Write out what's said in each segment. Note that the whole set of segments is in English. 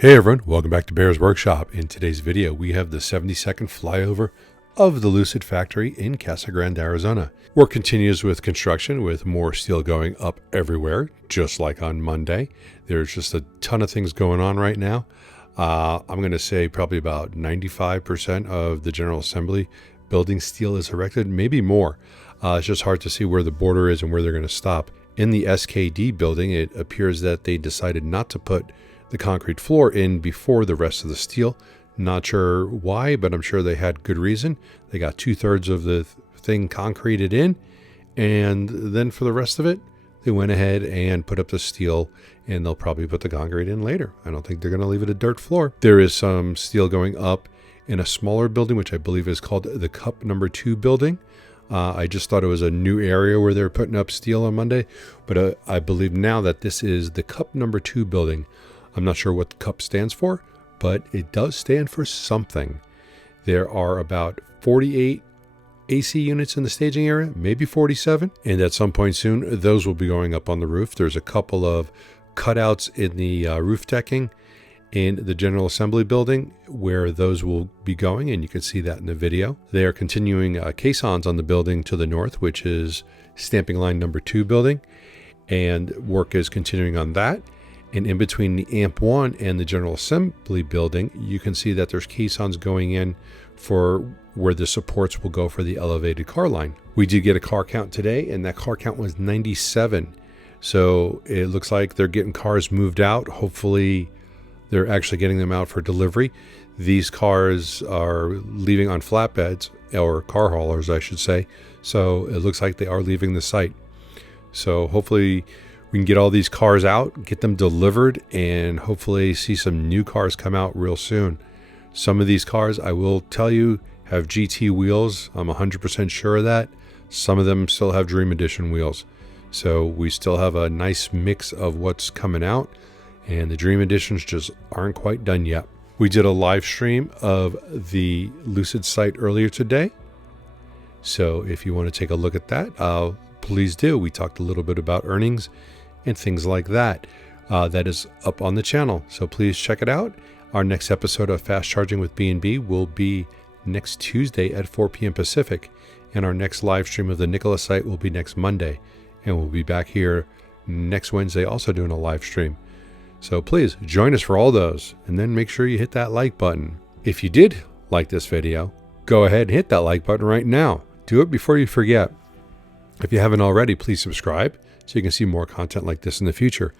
Hey everyone, welcome back to Bear's Workshop. In today's video, we have the 70-second flyover of the Lucid factory in Casa Grande, Arizona. Work continues with construction with more steel going up everywhere, just like on Monday. There's just a ton of things going on right now. I'm going to say probably about 95% of the General Assembly building steel is erected, maybe more. It's just hard to see where the border is and where they're going to stop. In the SKD building, it appears that they decided not to put the concrete floor in before the rest of the steel. Not sure why, but I'm sure they had good reason. They got 2/3 of the thing concreted in, and then for the rest of it, they went ahead and put up the steel, and they'll probably put the concrete in later. I don't think they're going to leave it a dirt floor. There is some steel going up in a smaller building, which I believe is called the Cup number 2 building. I just thought it was a new area where they're putting up steel on Monday, but I believe now that this is the Cup number 2 building. I'm not sure what the cup stands for, but it does stand for something. There are about 48 AC units in the staging area, maybe 47. And at some point soon, those will be going up on the roof. There's a couple of cutouts in the roof decking in the General Assembly building where those will be going, and you can see that in the video. They are continuing caissons on the building to the north, which is stamping line number 2 building, and work is continuing on that. And in between the AMP1 and the General Assembly building, you can see that there's caissons going in for where the supports will go for the elevated car line. We did get a car count today, and that car count was 97. So it looks like they're getting cars moved out. Hopefully they're actually getting them out for delivery. These cars are leaving on flatbeds, or car haulers, I should say. So it looks like they are leaving the site. So hopefully we can get all these cars out, get them delivered, and hopefully see some new cars come out real soon. Some of these cars, I will tell you, have GT wheels. I'm 100% sure of that. Some of them still have Dream Edition wheels. So we still have a nice mix of what's coming out, and the Dream Editions just aren't quite done yet. We did a live stream of the Lucid site earlier today. So if you want to take a look at that, please do. We talked a little bit about earnings and things like that. That is up on the channel, so please check it out. Our next episode of Fast Charging with B&B will be next Tuesday at 4 p.m. Pacific, and our next live stream of the Nikola site will be next Monday, and we'll be back here next Wednesday also doing a live stream. So please join us for all those, and then make sure you hit that like button. If you did like this video, go ahead and hit that like button right now. Do it before you forget. If you haven't already, please subscribe so you can see more content like this in the future.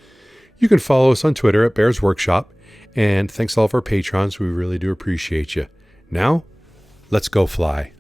You can follow us on Twitter at Bear's Workshop, and thanks to all of our patrons. We really do appreciate you. Now, let's go fly.